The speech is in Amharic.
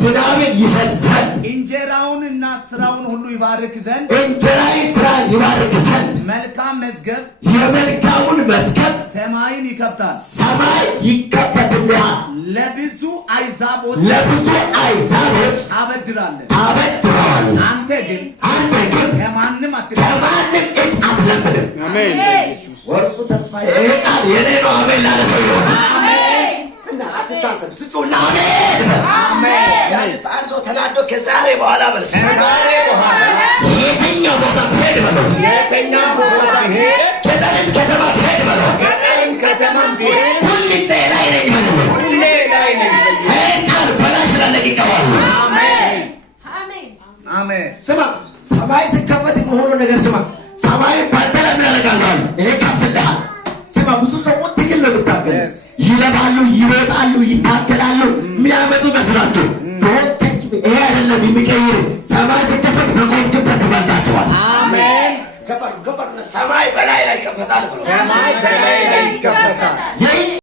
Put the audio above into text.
ዝናብን ይሰጥ ዘንድ እንጀራውንና ስራውን ሁሉ ይባርክ ዘንድ እንጀራውን ስራ ይባርክ ዘንድ መልካም መዝገብ የመልካሙን መዝገብ ሰማይን ይከፍታል ሰማይ ይከፈትልሃል ለብዙ አይዛቦች አበድራለህ አንተ ግን ከማንም እጅ አትለምንም አሜን ወርቁ ተስፋዬ ቃል የኔ ነው አሜን ላለ ሰው ይሆን አሜን እና አትታሰብ ስጩና አሜን አሜን ያንስ አንሶ ተናዶ ከዛሬ በኋላ በልስ ከዛሬ በኋላ የትኛው ቦታ ሄድ በለው የትኛው ቦታ ሄድ ከተለም ከተማ ሄድ በለው ከተለም ከተማ ሄድ ሁሉ ላይ ነኝ ማለት ነው ሁሉ ላይ ነኝ ቃል በላሽ ለለቂቀዋል አሜን አሜን አሜን ስማ ሰማይ ሲከፈት የሆነ ነገር ስማ ሰማይ ባደረ ምን ያደርጋል ይሄ ከፍልሃል ስማ ብዙ ሰዎች ትግል ነው የምታገል ይለባሉ ይወጣሉ ይታገላሉ የሚያመጡ መስራቸው ዶንተች ይሄ አይደለም የሚቀይር ሰማይ ሲከፈት በቆንጆ ተባልታቸዋል አሜን ከበር ሰማይ በላይ ላይ ከፈታል ሰማይ